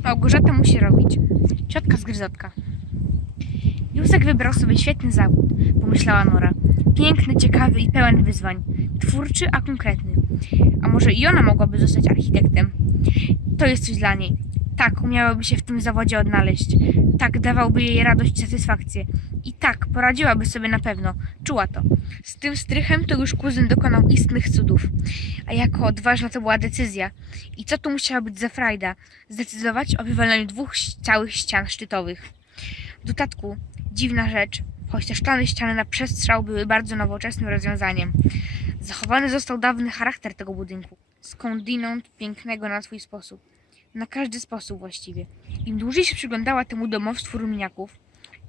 Małgorzata musi robić. Ciotka zgryzotka. Józek wybrał sobie świetny zawód, pomyślała Nora. Piękny, ciekawy i pełen wyzwań. Twórczy, a konkretny. A może i ona mogłaby zostać architektem? To jest coś dla niej. Tak, umiałaby się w tym zawodzie odnaleźć. Tak, dawałby jej radość i satysfakcję. I tak, poradziłaby sobie na pewno. Czuła to. Z tym strychem to już kuzyn dokonał istnych cudów. A jako odważna to była decyzja. I co tu musiała być za frajda? Zdecydować o wywaleniu dwóch całych ścian szczytowych. W dodatku, dziwna rzecz, choć te szklane ściany na przestrzał były bardzo nowoczesnym rozwiązaniem. Zachowany został dawny charakter tego budynku. Skądinąd pięknego na swój sposób. Na każdy sposób właściwie. Im dłużej się przyglądała temu domowstwu ruminiaków,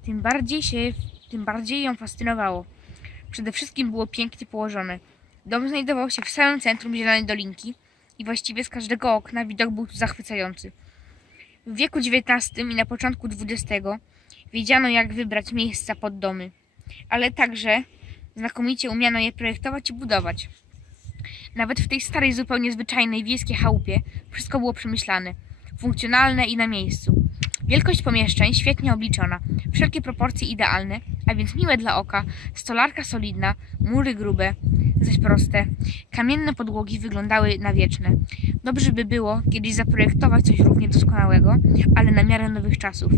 tym bardziej się, tym bardziej ją fascynowało. Przede wszystkim było pięknie położone. Dom znajdował się w samym centrum zielonej dolinki i właściwie z każdego okna widok był tu zachwycający. W wieku XIX i na początku XX wiedziano jak wybrać miejsca pod domy, ale także znakomicie umiano je projektować i budować. Nawet w tej starej, zupełnie zwyczajnej wiejskiej chałupie wszystko było przemyślane, funkcjonalne i na miejscu. Wielkość pomieszczeń świetnie obliczona, wszelkie proporcje idealne, a więc miłe dla oka, stolarka solidna, mury grube, zaś proste. Kamienne podłogi wyglądały na wieczne. Dobrze by było kiedyś zaprojektować coś równie doskonałego, ale na miarę nowych czasów.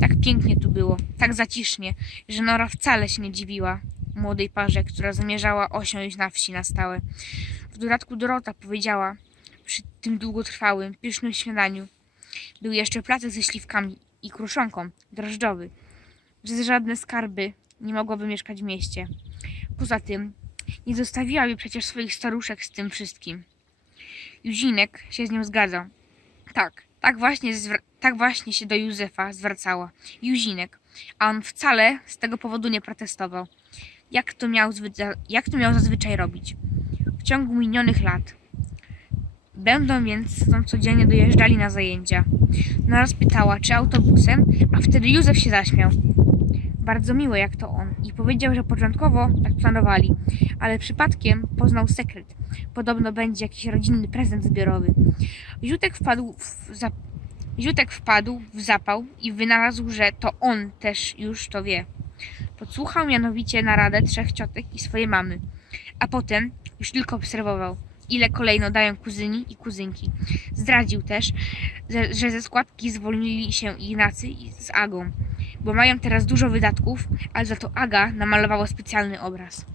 Tak pięknie tu było, tak zacisznie, że Nora wcale się nie dziwiła młodej parze, która zamierzała osiąść na wsi na stałe. W dodatku Dorota powiedziała przy tym długotrwałym, pysznym śniadaniu, był jeszcze placek ze śliwkami i kruszonką, drożdżowy, że żadne skarby nie mogłyby mieszkać w mieście. Poza tym nie zostawiłaby przecież swoich staruszek z tym wszystkim. Juzinek się z nią zgadzał. Tak, tak właśnie, tak właśnie się do Józefa zwracała. Juzinek. A on wcale z tego powodu nie protestował. Jak to miał, jak to miał zazwyczaj robić? W ciągu minionych lat. Będą więc stąd codziennie dojeżdżali na zajęcia. Naraz pytała, czy autobusem, a wtedy Józef się zaśmiał. Bardzo miło jak to on i powiedział, że początkowo tak planowali, ale przypadkiem poznał sekret. Podobno będzie jakiś rodzinny prezent zbiorowy. Ziutek wpadł w, za... Ziutek wpadł w zapał i wynalazł, że to on też już to wie. Podsłuchał mianowicie naradę trzech ciotek i swojej mamy, a potem już tylko obserwował, ile kolejno dają kuzyni i kuzynki. Zdradził też, że, ze składki zwolnili się Ignacy z Agą, bo mają teraz dużo wydatków, ale za to Aga namalowała specjalny obraz.